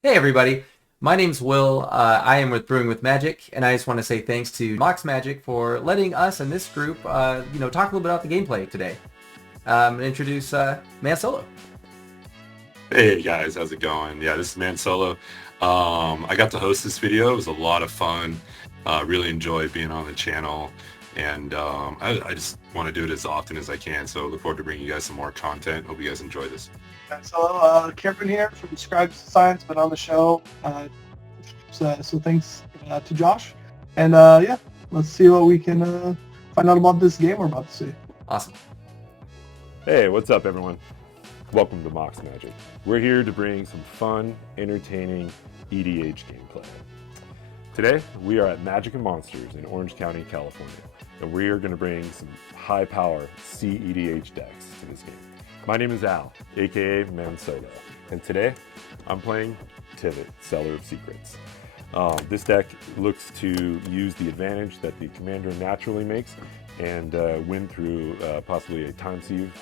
Hey everybody, my name's Will. I am with Brewing with Magic, and I just want to say thanks to Mox Magic for letting us and this group, talk a little bit about the gameplay today. And introduce Man Solo. Hey guys, how's it going? Yeah, this is Man Solo. I got to host this video. It was a lot of fun. Really enjoyed being on the channel, and I just want to do it as often as I can. So look forward to bringing you guys some more content. Hope you guys enjoy this. So, Kevin here from Scribes Science, been on the show. So thanks to Josh. And yeah, let's see what we can find out about this game we're about to see. Awesome. Hey, what's up everyone? Welcome to Mox Magic. We're here to bring some fun, entertaining EDH gameplay. Today, we are at Magic and Monsters in Orange County, California, and we are going to bring some high-power CEDH decks to this game. My name is Al, aka Man Solo, and today I'm playing Tivit, Seller of Secrets. This deck looks to use the advantage that the commander naturally makes and win through possibly a Time Sieve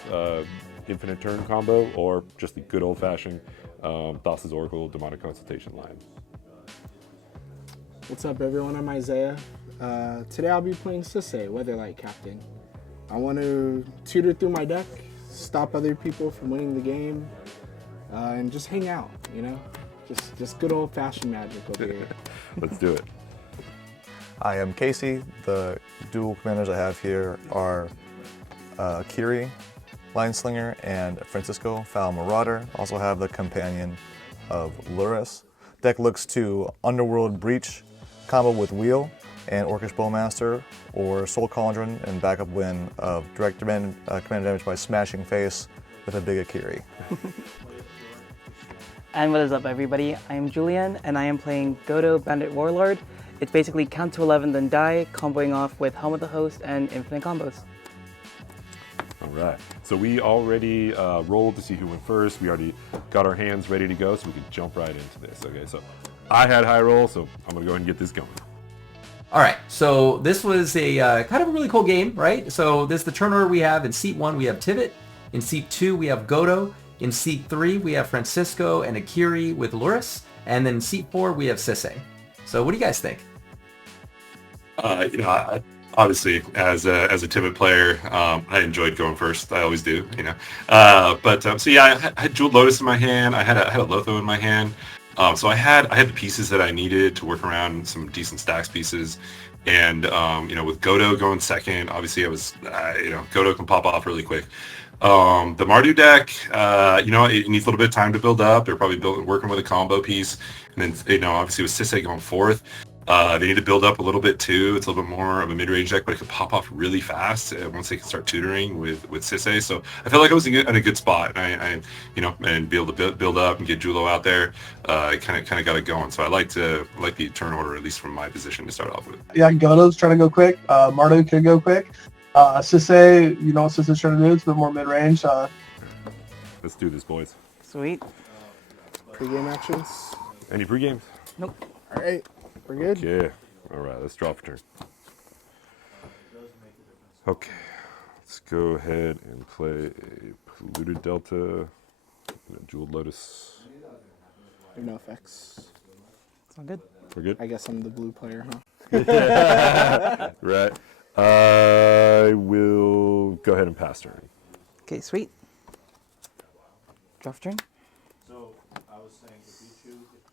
infinite turn combo or just the good old-fashioned Thassa's Oracle Demonic Consultation line. What's up everyone, I'm Isaiah. Today I'll be playing Sisay, Weatherlight Captain. I want to tutor through my deck, stop other people from winning the game, and just hang out, you know? Just good old-fashioned magic over here. Let's do it. I am Casey. The dual commanders I have here are Akiri, Lineslinger, and Francisco, Foul Marauder. Also have the companion of Lurrus. Deck looks to Underworld Breach combo with Wheel and Orcish Bowmaster, or Soul Cauldron and backup win of direct command damage by Smashing Face with a big Akiri. And what is up everybody, I am Julian and I am playing Godo Bandit Warlord. It's basically count to 11 then die, comboing off with Helm of the Host and infinite combos. All right, so we already rolled to see who went first. We already got our hands ready to go, so we could jump right into this. Okay, so I had high roll, so I'm gonna go ahead and get this going. All right, so this was a kind of a really cool game, right? So this is the turn order we have. In seat 1 we have Tivit. In seat 2 we have Godo. In seat 3 we have Francisco and Akiri with Lurrus. And then in seat 4 we have Sisay. So what do you guys think? Obviously, as a Tivit player, I enjoyed going first. I always do, you know. So yeah, I had Jeweled Lotus in my hand. I had a Lotho in my hand. So I had the pieces that I needed to work around some decent stacks pieces. And with Godo going second, obviously I was, Godo can pop off really quick. The Mardu deck, it needs a little bit of time to build up. They're probably working with a combo piece, and then obviously with Sisay going fourth, they need to build up a little bit too. It's a little bit more of a mid-range deck, but it could pop off really fast once they can start tutoring with Sisay. So I felt like I was in a good spot, and and be able to build up and get Julo out there. Kind of got it going. So I like the turn order, at least from my position, to start off with. Yeah, Godo's trying to go quick. Mardu could go quick. Sisay, you know what Sisay's trying to do? It's a bit more mid-range. Let's do this, boys. Sweet. Pre-game actions? Any pre-games? Nope. All right, we're good? Okay. All right, let's draw for turn. Okay, let's go ahead and play a Polluted Delta, and a Jeweled Lotus. There are no effects. It's all good. We're good? I guess I'm the blue player, huh? Right. I will go ahead and pass turn. Okay, sweet. Draw for turn.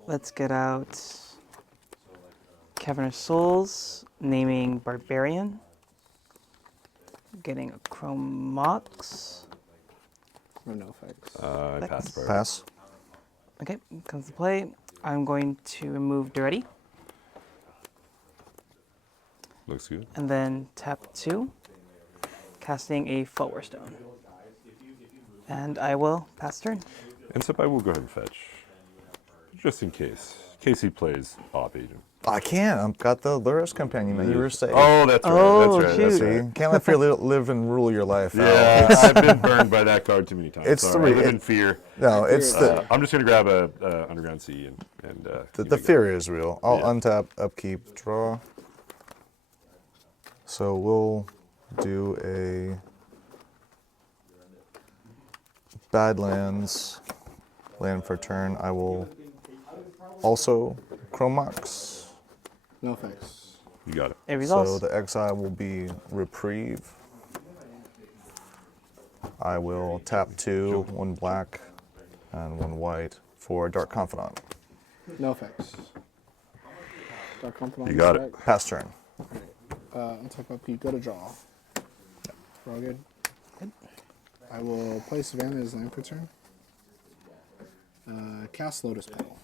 Let's get out Cavernous Souls, naming Barbarian. Getting a Chrome Mox. There are no effects. I pass first. Pass. Okay, comes to play. I'm going to remove Duretti. Looks good. And then tap 2, casting a Forward Stone. And I will pass turn. And so I will go ahead and fetch, just in case. He plays Op Agent. I can't. I've got the Lurrus companion that you were saying. Oh, that's right. Oh, that's right. That's shoot. right. See, can't let fear live and rule your life. Yeah, I've been burned by that card too many times. It's Sorry, I the- live in fear. No, it's the I'm just gonna grab a Underground Sea and the fear is real. I'll Yeah. untap, upkeep, draw. So we'll do a Badlands land for turn. I will Also, Chromox. No effects. You got it. It So resolves. the exile will be Reprieve. I will tap 2, 1 black, and 1 white for Dark Confidant. No effects. Dark Confidant. You got it. Pass turn. Untap up, you go to draw. We're all good? Good. I will play Savannah as land per turn. Cast Lotus Petal.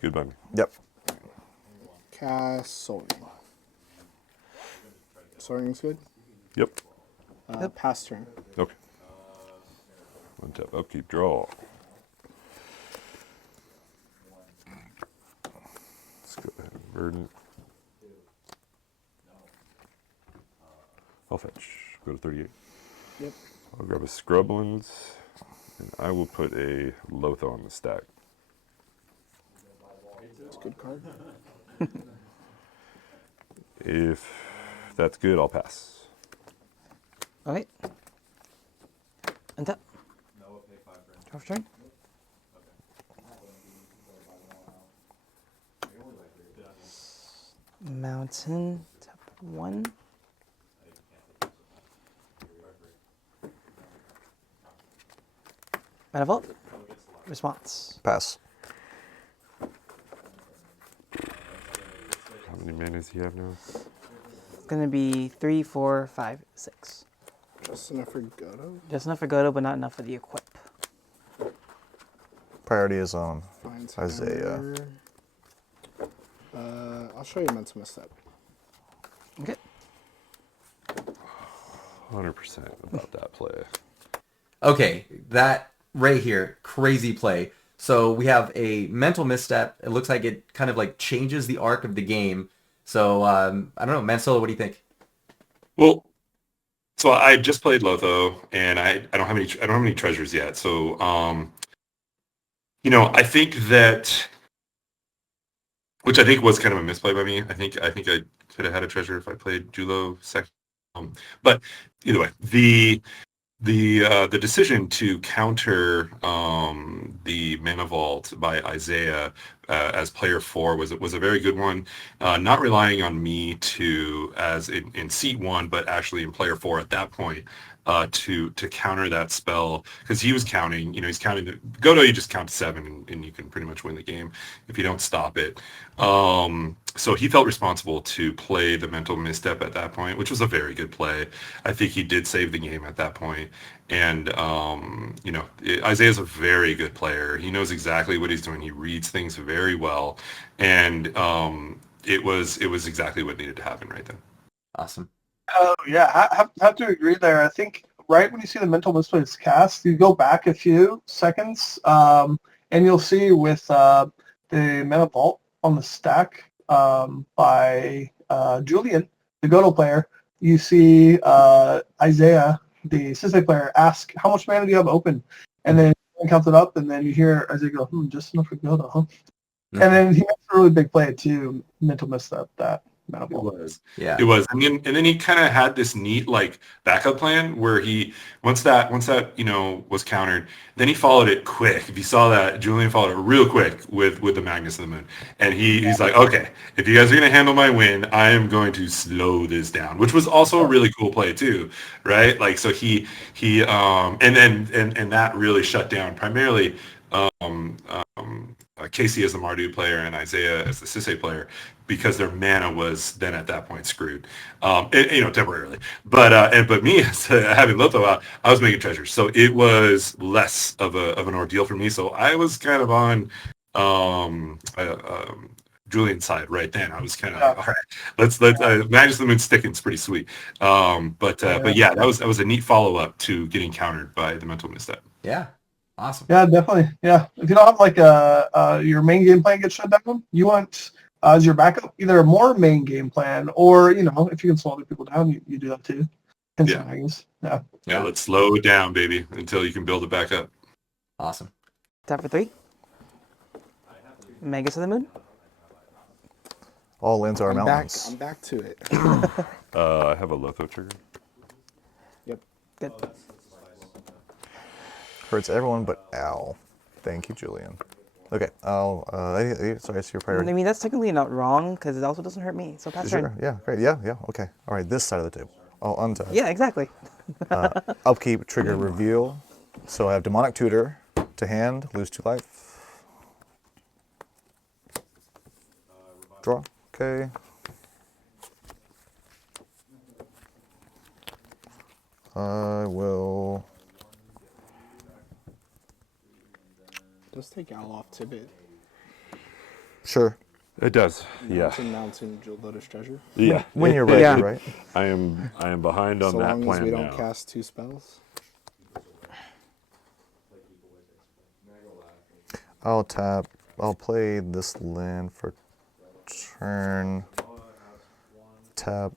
Good by me. Yep. Cast Soaring. Soaring's good. Yep. Pass turn. Okay. One tap, upkeep, draw. Let's go ahead and Verdant. I'll fetch. Go to 38. Yep. I'll grab a Scrublands, and I will put a Lotho on the stack. It's a good card. If that's good, I'll pass. Alright. Untap. Draw for turn. Mountain. Tap 1. Mana Vault. Response. Pass. How many mana does he have now? It's gonna be 3, 4, 5, 6. Just enough for Godo. Just enough for Godo, but not enough for the equip. Priority is on Find Isaiah. Hammer. I'll show you Mental Misstep. Okay. 100% about that play. Okay, that right here, crazy play. So we have a mental misstep. It looks like it kind of like changes the arc of the game. So I don't know, Mansolo, what do you think? Well, so I just played Lotho, and I don't have any treasures yet. So I think that, which I think was kind of a misplay by me. I think I could have had a treasure if I played Julo second. But either way, the decision to counter the Mana Vault by Isaiah as player 4 was a very good one. Not relying on me to, as in seat 1, but actually in player 4 at that point, to counter that spell, because he was counting. He's counting the Godo. You just count to 7, and you can pretty much win the game if you don't stop it. So he felt responsible to play the mental misstep at that point, which was a very good play. I think he did save the game at that point. And, Isaiah's a very good player. He knows exactly what he's doing. He reads things very well. And it was exactly what needed to happen right then. Awesome. Oh, yeah, I have to agree there. I think right when you see the mental misplace cast, you go back a few seconds, and you'll see with the Mana Vault on the stack by Julian, the Godo player, you see Isaiah, the Sisay player, ask, how much mana do you have open? And then he counts it up, and then you hear Isaiah go, just enough for Godo, huh? Mm-hmm. And then he makes a really big play, too, mental misstep, that Mana It Vault. was. Yeah. It was. And then he kind of had this neat backup plan where he once that was countered, then he followed it quick. If you saw that, Julian followed it real quick with the Magnus of the Moon. And he's like, okay, if you guys are gonna handle my win, I am going to slow this down, which was also a really cool play too, right? Like, so he and that really shut down primarily Casey as the Mardu player and Isaiah as the Sisay player, because their mana was then at that point screwed, temporarily. But me having Lotho out, I was making treasures, so it was less of an ordeal for me. So I was kind of on Julian's side right then. I was kind of like, all right, let's Magnus the Moon Sticking's pretty sweet. But yeah, that was a neat follow up to getting countered by the mental misstep. Yeah. Awesome. Yeah, definitely. Yeah, if you don't have your main game plan get shut down, you want as your backup either a more main game plan, or if you can slow other people down, you do that too. Yeah. Yeah, let's slow it down, baby, until you can build it back up. Awesome. Tap for 3. Magus of the Moon. All lands are mountains. I'm back to it. I have a Lotho trigger. Yep. Good. Hurts everyone but Al. Thank you, Julian. Okay, sorry, I see your I priority. mean, that's technically not wrong because it also doesn't hurt me. So pass turn. Sure, yeah, great, yeah, okay. All right, this side of the table. I'll untap. Yeah, exactly. Upkeep, trigger, reveal. So I have Demonic Tutor to hand, lose 2 life. Draw, okay. I will... Does take Al off Tivit. Sure. It does. Yeah. Mountain, Jewel Lotus Treasure. Yeah. When you're ready, Yeah. right? I am behind on So that long as plan we don't now. cast 2 spells. I'll tap. I'll play this land for turn. Tap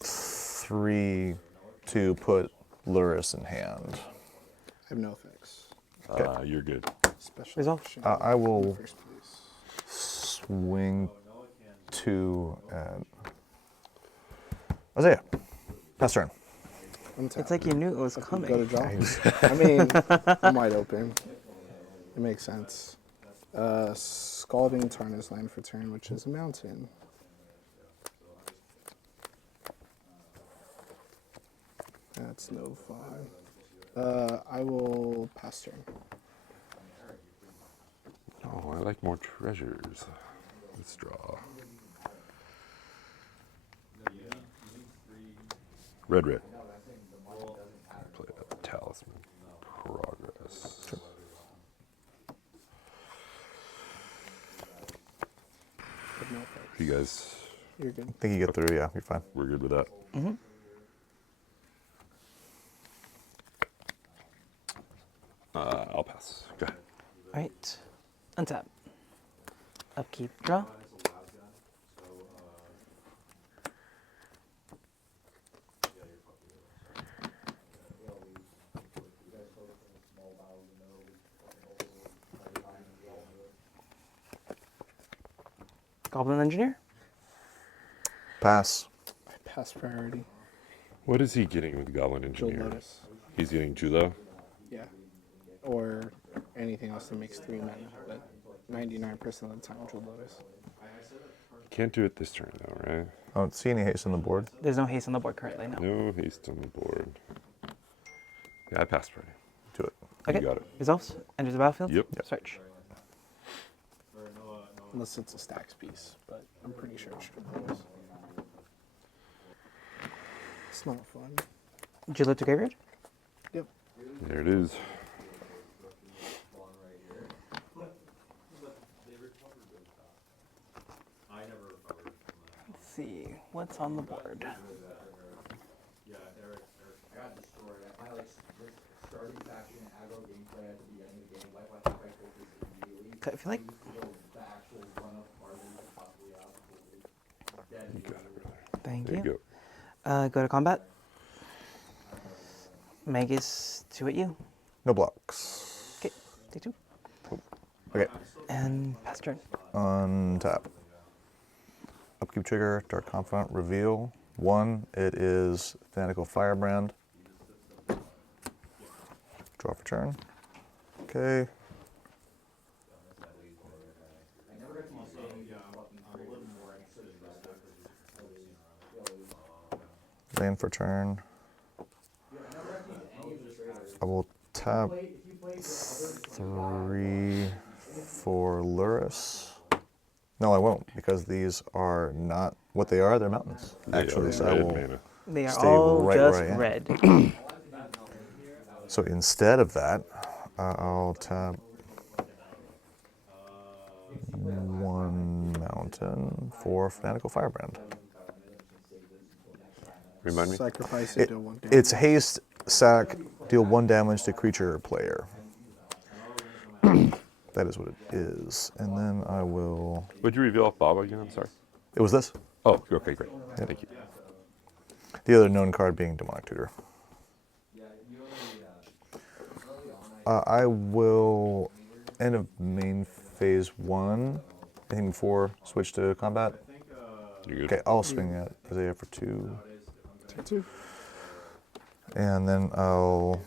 3 to put Lurrus in hand. I have no effects. You're good. Special Resolve. action. I will First place. swing 2 and Isaiah. Pass turn. It's like you knew it was coming. Go to draw. I mean, I'm wide open. It makes sense. Scalding Tarnished land for turn, which is a mountain. That's no fun. I will pass turn. Oh, I like more treasures. Let's draw. Red. Play a Talisman. Progress. Sure. No effects. You guys, You're good. I think you get through, yeah, you're fine. we're good with that? Mm-hmm. I'll pass. Go ahead. All right. Untap. Upkeep. Draw. Goblin Engineer. Pass. I pass priority. What is he getting with Goblin Jewel Engineer? Lotus. He's getting Julo? Yeah. Or anything else that makes 3 mana, but 99% of the time, Jewel Lotus. Can't do it this turn though, right? I don't see any haste on the board. There's no haste on the board currently, no. No haste on the board. Yeah, I passed already. Do it. Okay. You got it. Resolves. Enters the battlefield. Yep. Search. Unless it's a stacks piece, but I'm pretty sure it's Jewel Lotus. It's not fun. Jilo to graveyard. Yep. There it is. Let's see what's on the board. I feel like You got it, brother. thank There you you. go. Go to combat. Magus 2 at you. No blocks. Okay. Take 2. Okay. And pass turn. Untap. Upkeep trigger, Dark Confidant, reveal. 1, it is Fanatical Firebrand. Draw for turn. Okay. Land for turn. I will tap 3 for Lurrus. No, I won't, because these are not what they are. They're mountains, actually. So I Red will. mana. They are Stay all right where just I am. red. So instead of that, I'll tap 1 mountain for Fanatical Firebrand. Remind me? Sacrifice it, deal 1 damage. It's haste, sack, deal 1 damage to creature or player. That is what it is. And then I will. Would you reveal off Baba again? I'm sorry. It was this. Oh, okay, great. Thank you. The other known card being Demonic Tutor. I will, end of main phase 1, anything before switch to combat. You good? Okay, I'll swing at Isaiah for 2. Take 2. And then I'll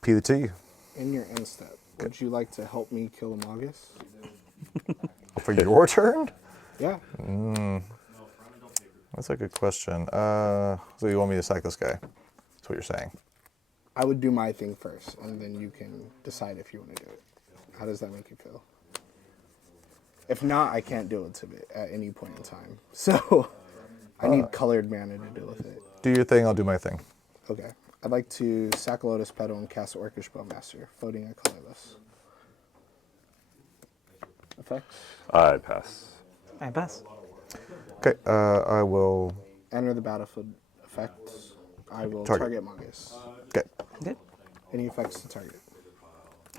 P the T. in your end step, would you like to help me kill a Magus? For your turn? Yeah. That's a good question. So you want me to sack this guy? That's what you're saying. I would do my thing first, and then you can decide if you want to do it. How does that make you feel? If not, I can't deal with Tivit at any point in time. So I need colored mana to deal with it. Do your thing, I'll do my thing. Okay. I'd like to sack a Lotus Petal and cast Orcish Bowmaster, floating a colorless. Effects? I pass. I pass. Okay, I will... Enter the battlefield effects. I will Target. target Magus. Okay, Okay. Any effects to target?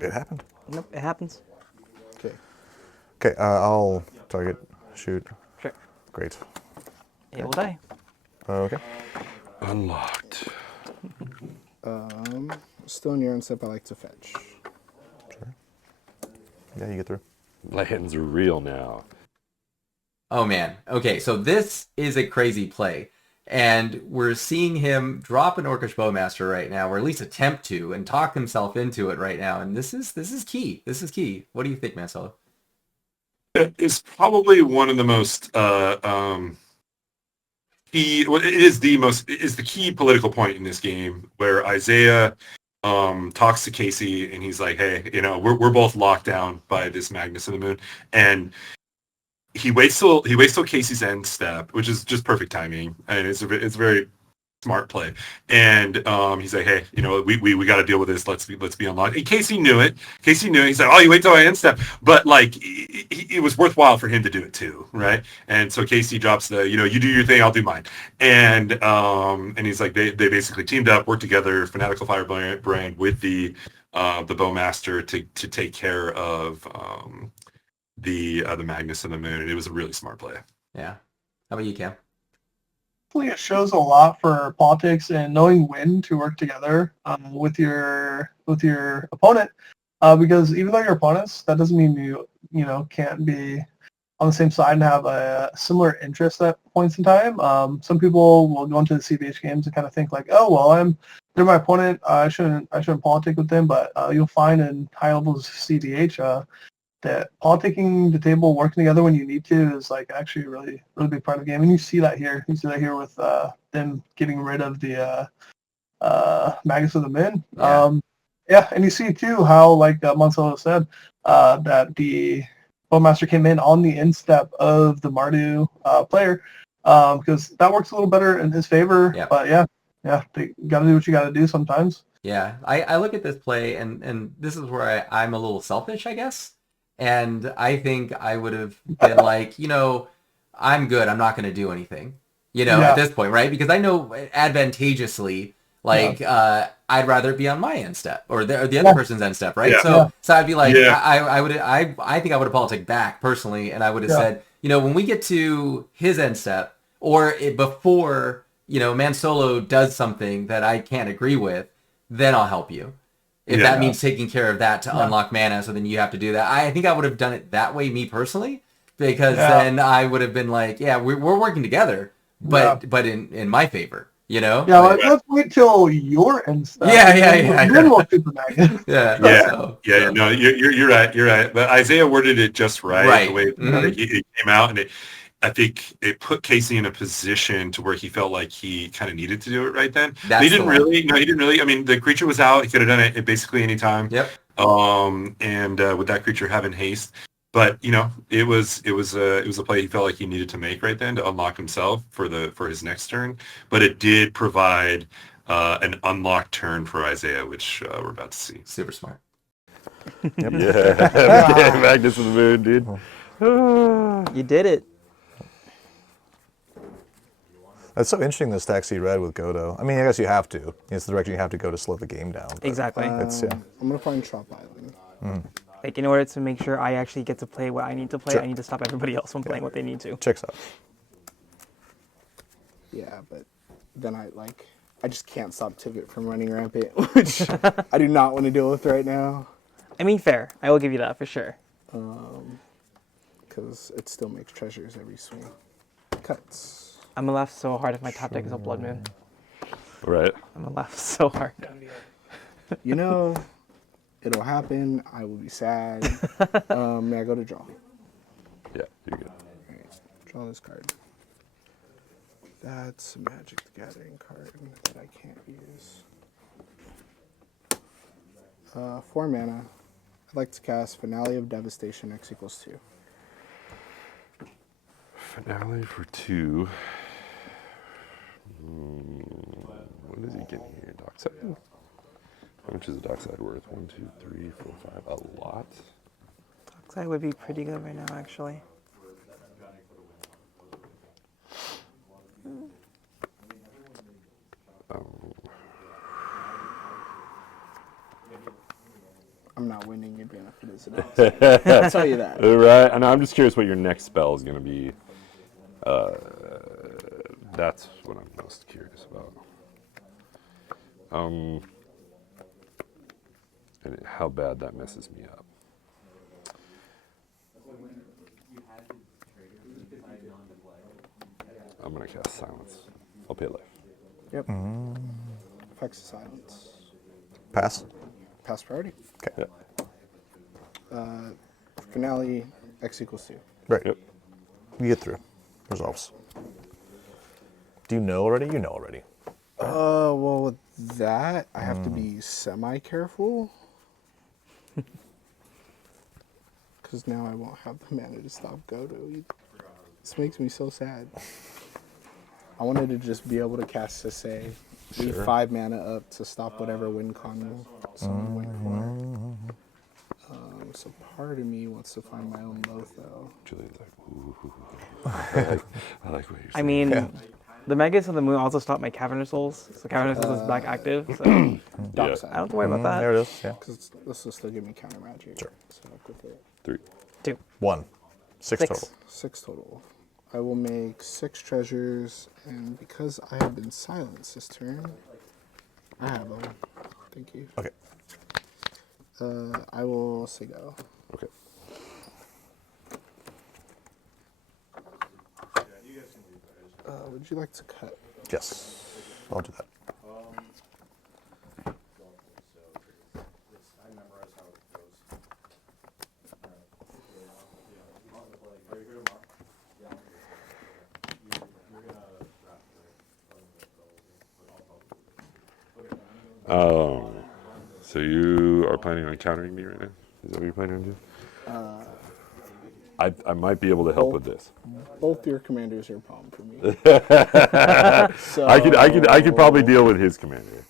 it happened. Nope, it happens. Okay. Okay, I'll target, shoot. Sure. Great. It will die. Okay. Unlocked. Still in your end step, I like to fetch. Sure. Yeah, you get through. Lands are real now. Oh man. Okay, so this is a crazy play. And we're seeing him drop an Orcish Bowmaster right now, or at least attempt to, and talk himself into it right now. And this is key. This is key. What do you think, Marcelo? It is probably one of the most key. Well, it is the key political point in this game where Isaiah talks to Casey and he's like, "Hey, we're both locked down by this Magnus of the Moon," and he waits till Casey's end step, which is just perfect timing, and it's a very smart play. And he's like, "Hey, we got to deal with this. Let's be unlocked." And Casey knew it. He's like, "Oh, you wait till I end step," but like it was worthwhile for him to do it too, right? And so Casey drops the, you do your thing, I'll do mine. And he's like, they basically teamed up, worked together, Fanatical Firebrand with the Bowmaster to take care of the Magnus and the Moon, and it was a really smart play. Yeah. How about you, Cam? It shows a lot for politics and knowing when to work together with your opponent, because even though you're opponents, that doesn't mean you can't be on the same side and have a similar interest at points in time. Some people will go into the CBH games and kind of think like, oh well, they're my opponent, I shouldn't politic with them, but you'll find in high levels of CBH that politicking the table, working together when you need to, is like actually a really, really big part of the game. And you see that here. You see that here with them getting rid of the Magus of the Min. Yeah. And you see too how, like Marcelo said, that the Bowmaster came in on the instep of the Mardu player, because that works a little better in his favor. Yeah. But yeah, they got to do what you got to do sometimes. Yeah, I look at this play, and this is where I'm a little selfish, I guess. And I think I would have been like, I'm good. I'm not going to do anything, at this point, right? Because I know advantageously, I'd rather be on my end step or the other person's end step, right? Yeah. So I'd be like, Yeah. I think I would have politic back personally, and I would have said, when we get to his end step or before, Man Solo does something that I can't agree with, then I'll help you. If that means taking care of that to unlock mana, so then you have to do that. I think I would have done it that way, me personally, because then I would have been like, we're working together, but in my favor, Yeah, let's wait till your end step. Then we'll do the Magnus. No, you're right. You're right. But Isaiah worded it just right. The way it came out, and I think it put Casey in a position to where he felt like he kind of needed to do it right then. He didn't really. I mean, the creature was out. He could have done it at basically any time. Yep. And with that creature having haste, but it was a play he felt like he needed to make right then to unlock himself for his next turn. But it did provide an unlocked turn for Isaiah, which we're about to see. Super smart. Yep. Yeah. Magnus of the Moon, dude. You did it. It's so interesting the stacks he read with Godo. I mean, I guess you have to. It's the direction you have to go to slow the game down. Exactly. I'm going to find Trop Island. Like, in order to make sure I actually get to play what I need to play, I need to stop everybody else from playing what they need to. Checks out. Yeah, but then I just can't stop Tivit from running rampant, which I do not want to deal with right now. I mean, fair. I will give you that for sure. Because it still makes treasures every swing. Cuts. I'm gonna laugh so hard if my top deck is a Blood Moon. Right. I'm gonna laugh so hard. It'll happen. I will be sad. May I go to draw? Yeah, you're good. Alright, draw this card. That's a Magic the Gathering card that I can't use. 4 mana. I'd like to cast Finale of Devastation, X equals 2. Finale for 2. What is he getting here? Dockside? How much is a dockside worth? 1, 2, 3, 4, 5. A lot. Dockside would be pretty good right now, actually. I'm not winning your benefit as an outsider. I'll tell you that. Right. And I'm just curious what your next spell is going to be. That's what I'm most curious about. And how bad that messes me up. I'm going to cast Silence. I'll pay life. Yep. Effects of Silence. Pass. Pass priority. Okay. Yeah. Finale, X equals 2. Right. Yep. You get through. Resolves. Do you know already? You know already. Well, with that, I have to be semi-careful. Because now I won't have the mana to stop Godo either. This makes me so sad. I wanted to just be able to cast Sisay, leave 5 mana up to stop whatever win con will someone wait for. So part of me wants to find my own Lotho. Julian's like, ooh. I like what you're saying. I mean, the Megas of the Moon also stopped my Cavernous Souls, so Cavernous Souls is back active, so I Dockside. don't have to worry about that. There it is. Yeah. Because this will still give me counter magic. Sure. So I'll put it. 3. 2. 1. 6 total. 6 total. I will make 6 treasures, and because I have been silenced this turn, I have them. Thank you. Okay. I will say go. Okay. Would you like to cut? Yes. I'll do that. So you are planning on countering me right now? Is that what you're planning on doing? I might be able to help with this. Both your commanders are a problem for me. So I could probably deal with his commander.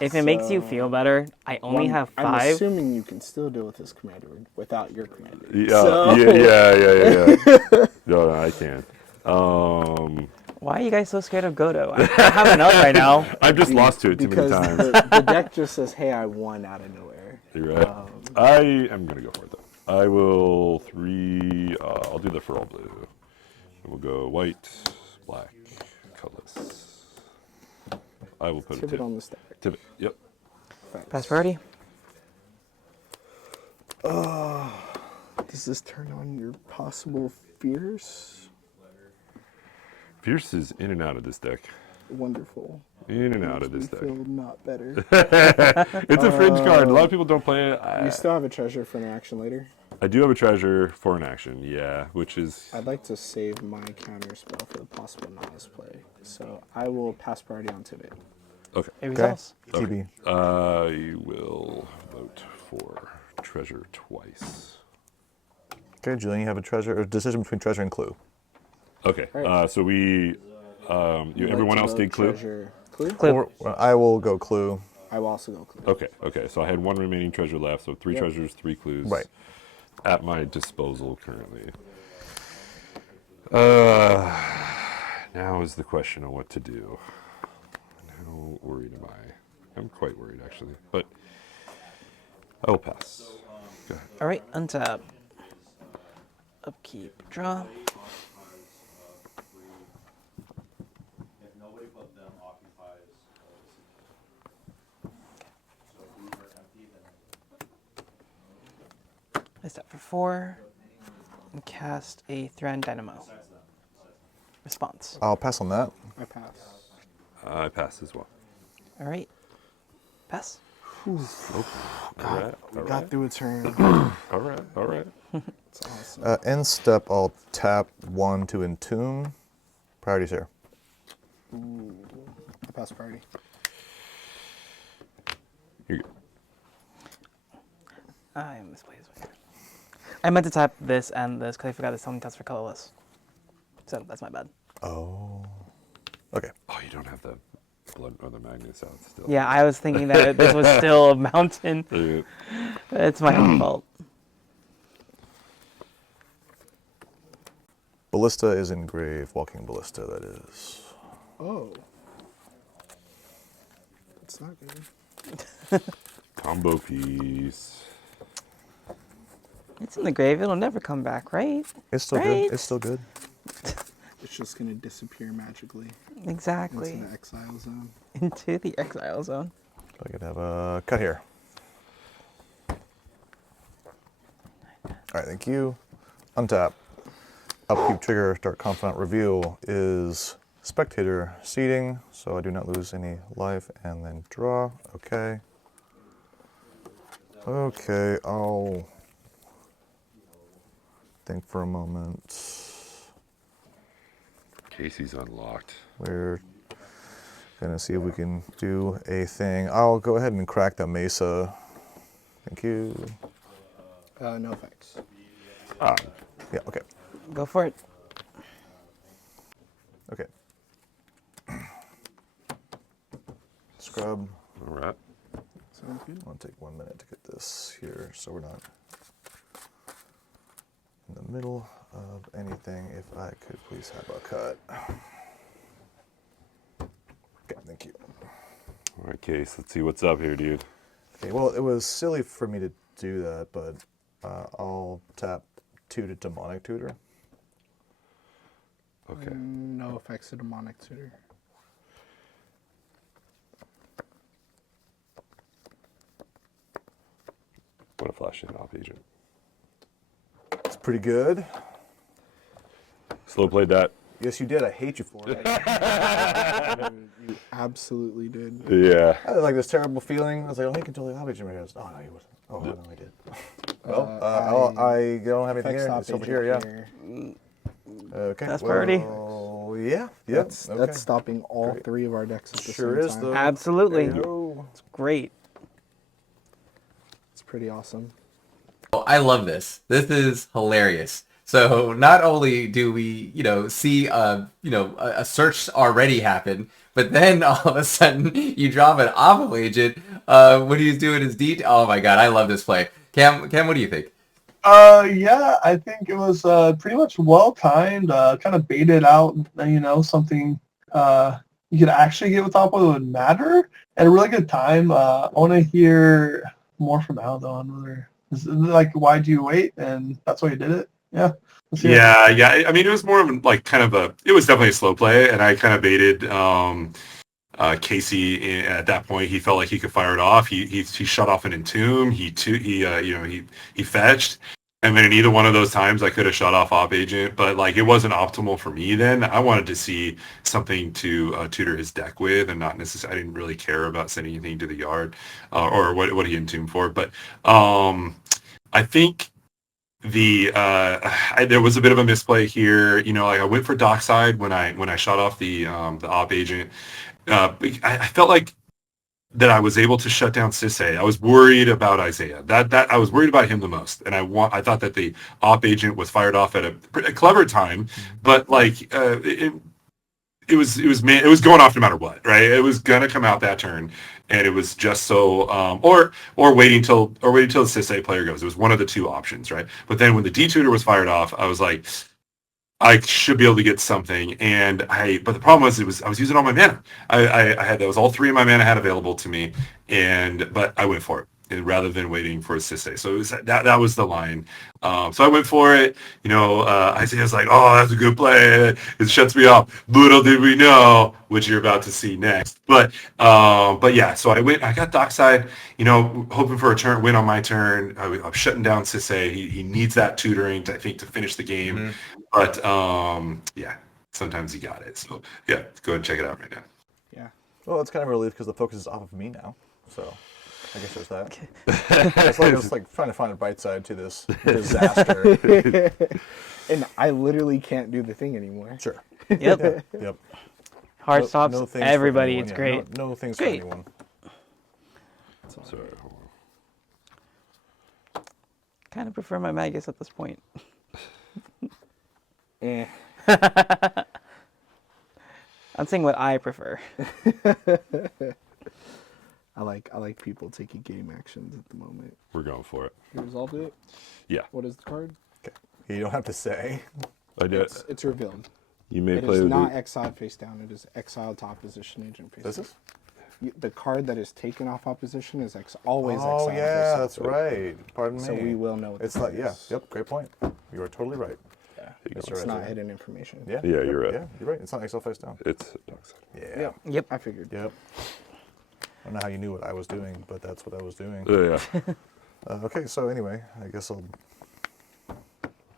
If it makes you feel better, I only have I'm 5. assuming you can still deal with his commander without your commander. Yeah. No, I can. Why are you guys so scared of Godo? I have enough right now. I've just lost to it too many Because times. the deck just says, hey, I won out of nowhere. You're right. I am going to go for it, though. I will 3... I'll do the for all blue. And we'll go white, black, colorless. I will put Tivit on the stack. Tivit, yep. Thanks. Pass priority. Does this turn on your possible fears? Fierce is in and out of this deck. Wonderful. In and out of this Makes me deck. feel not better. It's a fringe card. A lot of people don't play it. You still have a treasure for an action later? I do have a treasure for an action, yeah, which is... I'd like to save my counter spell for the possible novice play. So I will pass priority on Tivit. Okay. It resolves. TB. I will vote for treasure twice. Okay, Julian, you have a treasure or decision between treasure and clue. Okay, Right. so we... everyone else did clue? Treasure. Clue? Clue. Or, I will go clue. I will also go clue. Okay, so I had 1 remaining treasure left, so 3 Yep. treasures, 3 clues. Right. At my disposal currently. Now is the question on what to do. How worried am I? I'm quite worried, actually, but I will pass. Go ahead. All right, untap. Upkeep, draw. I step for 4 and cast a Thran Dynamo. Response. I'll pass on that. I pass. I pass as well. All right. Pass. Got through a turn. All right. It's awesome. End step, I'll tap 1 to entomb. Priorities here. Ooh, I pass priority. You're good. I misplaced. I meant to type this and this because I forgot the summoning test for colorless. So that's my bad. Oh. Okay. Oh, you don't have the blood or the magnets out still. Yeah, I was thinking that this was still a mountain. Yeah. It's my own fault. Ballista is engraved. Walking ballista, that is. Oh. That's not good. Combo piece. It's in the grave. It'll never come back, right? It's still Right. good. It's still good. It's just going to disappear magically Exactly. into the exile zone. Into the exile zone. I could have a cut here. All right, thank you. Untap. Upkeep trigger, start confidant reveal is spectator seeding, so I do not lose any life, and then draw. Okay. Okay, I'll think for a moment. Casey's unlocked. We're gonna see if we can do a thing. I'll go ahead and crack the mesa. Thank you. No effects. Yeah, okay. Go for it. Okay. Scrub. All right. Sounds good. I'll take 1 minute to get this here so we're not in the middle of anything. If I could please have a cut. Okay, thank you. All right, Case. Let's see what's up here, dude. Okay, well, it was silly for me to do that, but I'll tap 2 to demonic tutor. Okay. No effects to demonic tutor. Want to flash in off agent. It's pretty good. Slow played that. Yes, you did. I hate you for it. You absolutely did. Yeah. I had like this terrible feeling. I was like, oh, he can totally have agent right here. Oh, no, he wasn't. Oh, no, I did. Well, I don't have anything here. It's over here, yeah. Okay. That's priority. Oh, yeah. Yeah. That's okay. stopping all Great. 3 of our decks at the Sure same is, time. though. Absolutely. There you go. It's great. It's pretty awesome. I love this. This is hilarious. So not only do we, see a search already happen, but then all of a sudden you drop an Avo agent when he's doing his Oh my god, I love this play. Cam, what do you think? Yeah, I think it was pretty much well timed. Kind of baited out, something you could actually get with Oppo that would matter at a really good time. I want to hear more from Aldo on whether why'd you wait, and that's why you did it. Yeah. Yeah. I mean, it was more of it was definitely a slow play, and I kind of baited Casey at that point. He felt like he could fire it off. He shut off an entomb. He fetched. And then in either one of those times, I could have shut off agent, but it wasn't optimal for me then. I wanted to see something to tutor his deck with, and not necessarily. I didn't really care about sending anything to the yard or what he entombed for. But I think there was a bit of a misplay here. I went for Dockside when I shot off the op agent. I felt like that I was able to shut down Sisay. I was worried about Isaiah. That I was worried about him the most, and I thought that the op agent was fired off at a clever time, but it was going off no matter what, right? It was gonna come out that turn, and it was just so or waiting till the Sisay player goes. It was one of the two options, right? But then when the D tutor was fired off, I was like, I should be able to get something, but the problem was I was using all my mana. That was all 3 of my mana I had available to me, but I went for it rather than waiting for a Sisay. So it was, that was the line. So I went for it. Isaiah's like, oh, that's a good play. It shuts me off. Little did we know what you're about to see next. But yeah, so I got Dockside, hoping for a win on my turn. I'm shutting down Sisay. He needs that tutoring, I think, to finish the game. Mm-hmm. But yeah, sometimes he got it. So yeah, go ahead and check it out right now. Yeah. Well, it's kind of a relief because the focus is off of me now. So. I guess there's that. It's like trying to find a bright side to this disaster. And I literally can't do the thing anymore. Sure. Yep. Yep. Hard stops things for everybody. anyone, It's yeah. great. No things Great. for anyone. Sorry, hold on. Kind of prefer my Magus at this point. Eh. I'm saying what I prefer. I like people taking game actions at the moment. We're going for it. You resolved it? Yeah. What is the card? Okay. You don't have to say. I did. It's revealed. You may It play is with not it. exiled face down. It is exiled to opposition agent face This down. is? The card that is taken off opposition is always Oh exiled yeah, face that's right. Pardon down. me. So we will know what It's the like card yeah. is. Yep. Great point. You are totally right. Yeah. Yes, It's sir, not sir. hidden information. Yeah. Yeah, yep, you're right. Yeah, you're right. It's not Excel face down. It's dark side. Yeah. Yep. I figured. Yep. I don't know how you knew what I was doing, but that's what I was doing. Yeah. Okay, so anyway, I guess I'll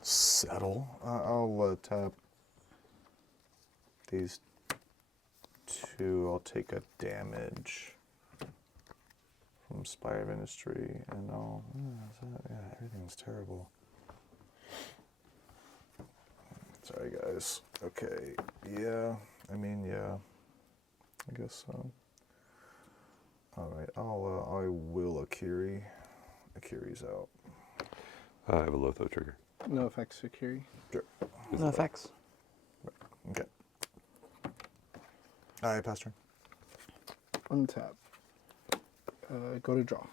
settle. I'll tap these two. I'll take a damage from Spire of Industry, and I'll. Yeah, everything's terrible. Sorry, guys. Okay. Yeah. I mean, yeah. I guess so. All right. I will Akiri. Akiri's out. I have a Lotho trigger. No effects to Akiri. Sure. No effects. Okay. All right, pass turn. Untap. Go to draw.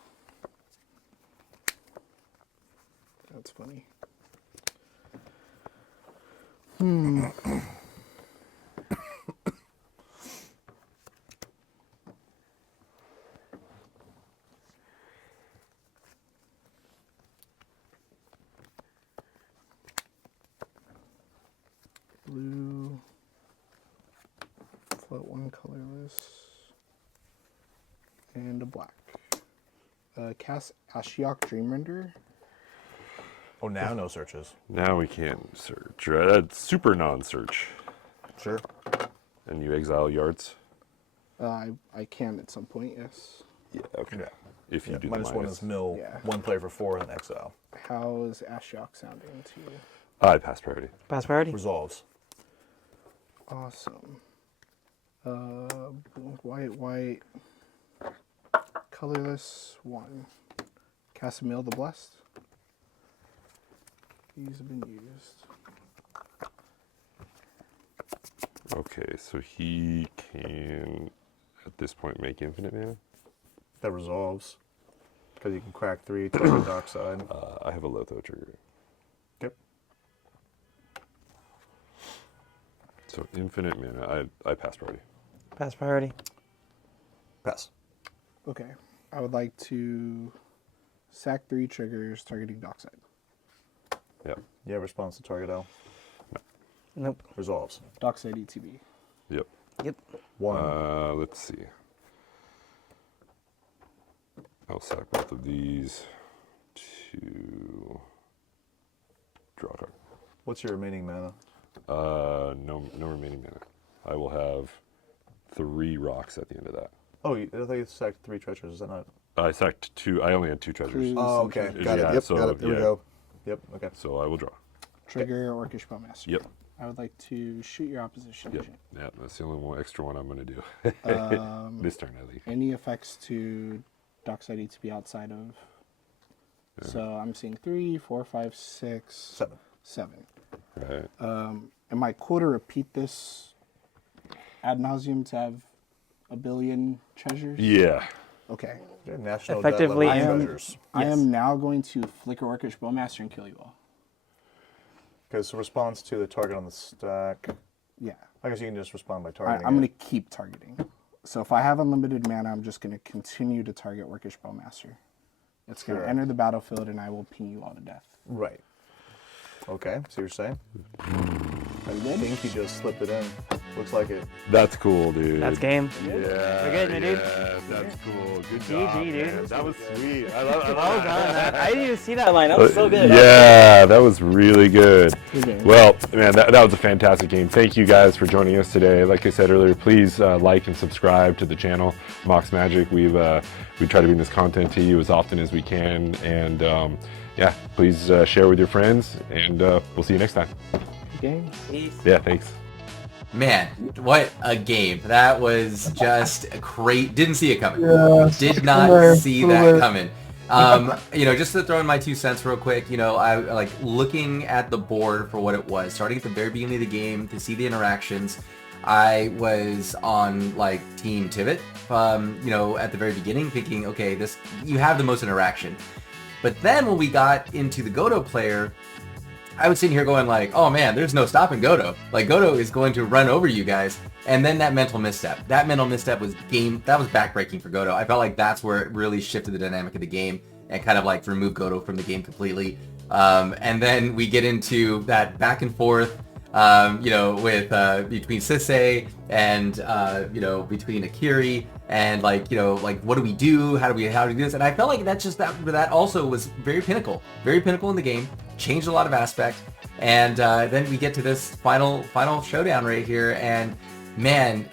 That's funny. Blue. Float one colorless. And a black. Cast Ashiok Dreamrender. Oh, now no searches. Now we can't search. That's super non-search. Sure. And you exile yards. I can at some point, yes. Yeah. Okay. Yeah. If you do Minus the one minus. is mill. Yeah. One player for 4 and exile. How is Ashiok sounding to you? I pass priority. Pass priority. Resolves. Awesome. White. Colorless, 1. Casimil the Blessed. These have been used. Okay, so he can, at this point, make infinite mana. That resolves. Because you can crack 3, take the dark side. I have a Lotho trigger. Yep. So infinite mana. I pass priority. Pass priority. Pass. Okay. I would like to sack 3 triggers targeting Dockside. Yep. Yeah, response to target L. Nope. Resolves. Dockside ETB. Yep. Yep. 1. Let's see. I'll sack both of these to draw a card. What's your remaining mana? No remaining mana. I will have 3 rocks at the end of that. Oh, I thought you sacked 3 treasures. Is that not? I sacked 2. I only had 2 treasures. Clues Oh, and okay. treasures. Got Yeah, it. Yep, so, got it. There we yeah. go. Yep, okay. So I will draw. Trigger Orcish Bowmaster. Yep. I would like to shoot your opposition Yep. agent. Yeah, that's the only one extra one I'm going to do. This turn, at least. Any effects to Dockside ETB outside of. So I'm seeing 3, 4, 5, 6, 7. Right. Am I cool to repeat this ad nauseum to have a billion treasures? Yeah. Okay. Yeah, national Effectively, debt I level am- treasures. I Yes. am now going to flicker Orcish Bowmaster and kill you all. Okay, so response to the target on the stack. Yeah. I guess you can just respond by targeting. I'm it. going to keep targeting. So if I have unlimited mana, I'm just going to continue to target Orcish Bowmaster. It's going Sure. to enter the battlefield and I will ping you all to death. Right. Okay, so you're saying? Are you I good? think you just slipped it in. Looks like it. That's cool, dude. That's game. Yeah, We're good, my dude. yeah, that's cool. Good GG, job, dude. man. That was sweet. I love Well that. done. I didn't even see that line. That was so good. Yeah, that was really good. Good game. Well, man, that was a fantastic game. Thank you guys for joining us today. Like I said earlier, please like and subscribe to the channel, Mox Magic. We try to bring this content to you as often as we can. And yeah, please share with your friends. And we'll see you next time. Good game. Peace. Yeah, thanks. Man, what a game. That was just great. Didn't see it coming. Yeah, Did not similar, see similar. that coming. Just to throw in my 2 cents real quick, I like looking at the board for what it was, starting at the very beginning of the game to see the interactions. I was on like Team Tivit, at the very beginning thinking, okay, you have the most interaction. But then when we got into the Godo player, I was sitting here going like, oh man, there's no stopping Godo. Like Godo is going to run over you guys. And then that mental misstep. That mental misstep was backbreaking for Godo. I felt like that's where it really shifted the dynamic of the game and kind of like removed Godo from the game completely. And then we get into that back and forth, with between Sisay and between Akiri and like what do we do? How do we do this? And I felt like that also was very pinnacle in the game. Changed a lot of aspect, and then we get to this final showdown right here, and man,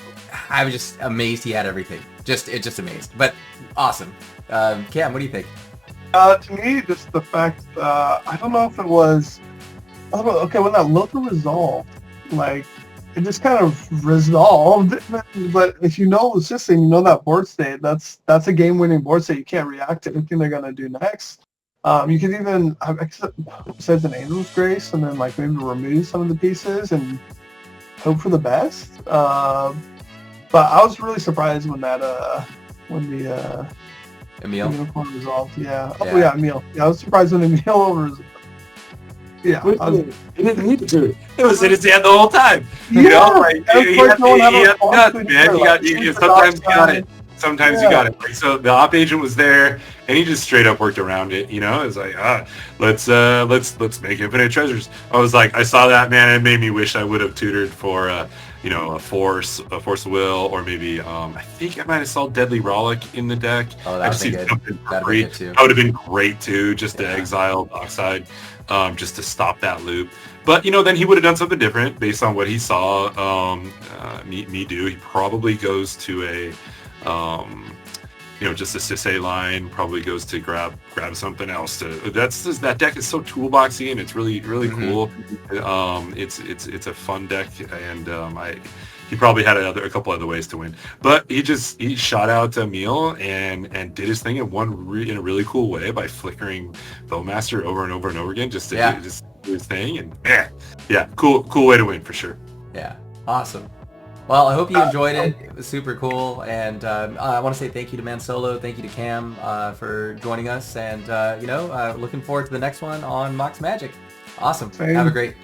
I was just amazed he had everything. Just amazed, but awesome. Cam, what do you think? To me, just the fact, I don't know if it was, okay, when that Lurrus resolved, like, it just kind of resolved, but if you know it's just saying, that board state, that's a game-winning board state. You can't react to anything they're going to do next. You could even, besides an Angel's Grace, and then like maybe remove some of the pieces and hope for the best. But I was really surprised when the Emil? unicorn resolved. Yeah. Yeah. Oh yeah, Emil. Yeah, I was surprised when Emil resolved. Yeah. He didn't need to. It was in his hand the whole time. Yeah, He had no one had a the nuts, response to man. it. Sometimes you got it. Sometimes you Yeah. got it. Like, so the op agent was there, and he just straight up worked around it. It was like, let's make infinite treasures. I was like, I saw that, man. It made me wish I would have tutored for, a force will, or maybe I think I might have saw Deadly Rollick in the deck. Oh, I that just would need be good. something That'd be free. good too. That would have been great too, just to Yeah. exile Dockside, just to stop that loop. But then he would have done something different based on what he saw me do. He probably goes to a just a Sisay line, probably goes to grab something else. That deck is so toolboxy, and it's really cool. It's a fun deck, and he probably had a couple other ways to win, but he shot out to Emil and did his thing and won in a really cool way by flickering Bowmaster over and over and over again, just to do his thing. And cool way to win for sure. Yeah, awesome. Well, I hope you enjoyed it. It was super cool, and I want to say thank you to Man Solo, thank you to Cam for joining us, and looking forward to the next one on Mox Magic. Awesome. Same. Have a great